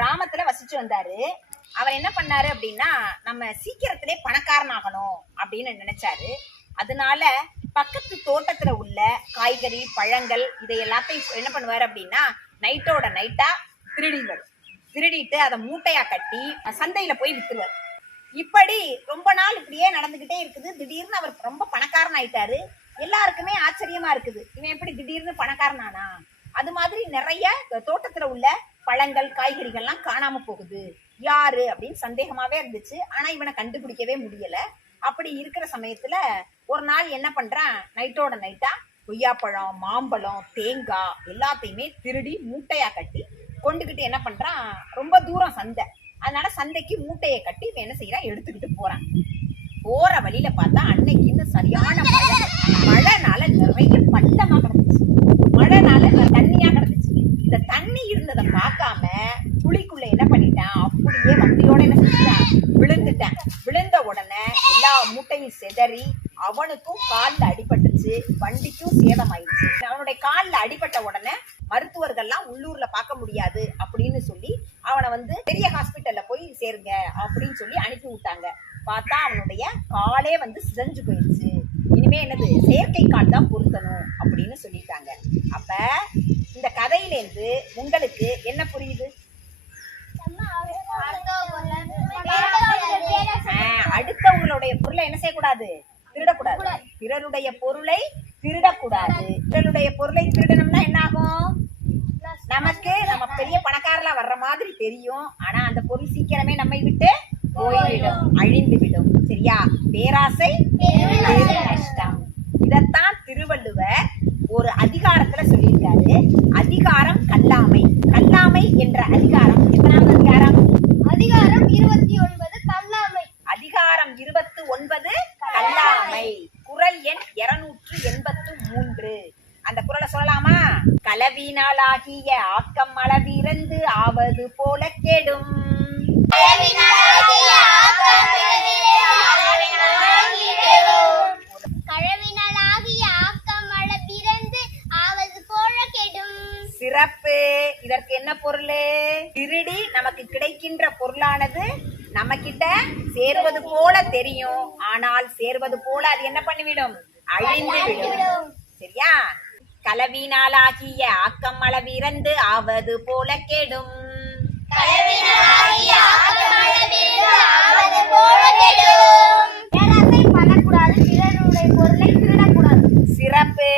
கிராமத்துல வசிச்சு வந்தாரு. அவர் என்ன பண்ணாரு அப்படின்னா, நம்ம சீக்கிரத்திலே பணக்காரன் ஆகணும் அப்படின்னு நினைச்சாரு. அதனால பக்கத்து தோட்டத்துல உள்ள காய்கறி பழங்கள் இதை எல்லாத்தையும் என்ன பண்ணுவாரு அப்படின்னா, நைட்டோட நைட்டா திருடிட்டு அதை மூட்டையா கட்டி சந்தையில போய் வித்துருவார். இப்படி ரொம்ப நாள் இப்படியே நடந்துகிட்டே இருக்குது. திடீர்னு அவர் ரொம்ப பணக்காரன் ஆயிட்டாரு. எல்லாருக்குமே ஆச்சரியமா இருக்குது, இவன் எப்படி திடீர்னு பணக்காரன் ஆனா? அது மாதிரி நிறைய தோட்டத்துல உள்ள பழங்கள் காய்கறிகள்லாம் காணாம போகுது, யாரு அப்படின்னு சந்தேகமாவே இருந்துச்சு. ஆனா இவனை கண்டுபிடிக்கவே முடியல. அப்படி இருக்கிற சமயத்துல ஒரு நாள் என்ன பண்றான், நைட்டோட நைட்டா கொய்யாப்பழம் மாம்பழம் தேங்காய் எல்லாத்தையுமே திருடி மூட்டையா கட்டி கொண்டுகிட்டு என்ன பண்றான், ரொம்ப தூரம் சந்தை, அதனால சந்தைக்கு மூட்டையை கட்டி இவன் என்ன செய்யறான், எடுத்துக்கிட்டு போறான். போற வழியில பார்த்தா அன்னைக்குன்னு சரியான மழைனால நிறைய பள்ளமா கிடந்துச்சு, மழைனால தண்ணியா கிடந்துச்சு. இந்த தண்ணி இருந்ததை பார்க்காம புளிக்குள்ள என்ன பண்ணிட்டான், அப்படியே வண்டியோட என்ன செஞ்சுட்டான், விழுந்துட்டான். விழுந்த உடனே எல்லா மூட்டையும் செதறி அவனுக்கும் காலில் அடிபட்டுச்சு, வண்டிக்கும் சேதமாயிடுச்சு. அவனுடைய காலில் அடிபட்ட உடனே மருத்துவர்கள்லாம் உள்ளூர்ல பார்க்க முடியாது அப்படின்னு சொல்லி அவனை பெரிய ஹாஸ்பிட்டல்ல போய் சேருங்க அப்படின்னு சொல்லி அனுப்பி விட்டாங்க. பார்த்தா அவனுடைய காலே சிதைஞ்சு போயிடுச்சு. இனிமே என்னது, செயற்கை கால் தான் பொருத்தணும் அப்படின்னு சொல்லிட்டாங்க. அப்ப இந்த கதையிலேருந்து உங்களுக்கு என்ன புரியுது? அடுத்தவங்களுடைய பொருளை என்ன செய்யக்கூடாது, திருடக்கூடாது. பிறருடைய பொருளை திருடக்கூடாது. பிறருடைய பொருளை திருடணும்னா என்ன ஆகும், நமக்கு நம்ம பெரிய பணக்காரலா வர்ற மாதிரி தெரியும், ஆனா அந்த பொருள் சீக்கிரமே நம்மை விட்டு போய்விடும், அழிந்து விடும். சரியா? பேராசை நஷ்டம். இதத்தான் திருவள்ளுவர் ஒரு அதிகாரத்துல சொல்லியிருக்காரு. அதிகாரம் கல்லாமை. கல்லாமை என்ற அதிகாரம் எத்தனாவது அதிகாரம்? அதிகாரம் 29 கல்லாமை. அதிகாரம் 29 கல்லாமை. குறள் எண் 283. அந்த குறளை சொல்லலாமா? களவினாலாகிய ஆக்கம் அளவிறந்து ஆவது போல கெடும். சிறப்பு. இதற்கு என்ன பொருள்? திருடி நமக்கு கிடைக்கின்ற பொருளானது நம்ம கிட்ட சேர்வது போல தெரியும், ஆனால் சேர்வது போல அது என்ன பண்ணிவிடும், அழிந்து விடும். சரியா? களவினாலாகிய ஆக்கம் அளவிறந்து ஆவது போல கெடும். பேராசை பண்ணக்கூடாது, பிறருடைய பொருளை திருடக்கூடாது. சிறப்பு.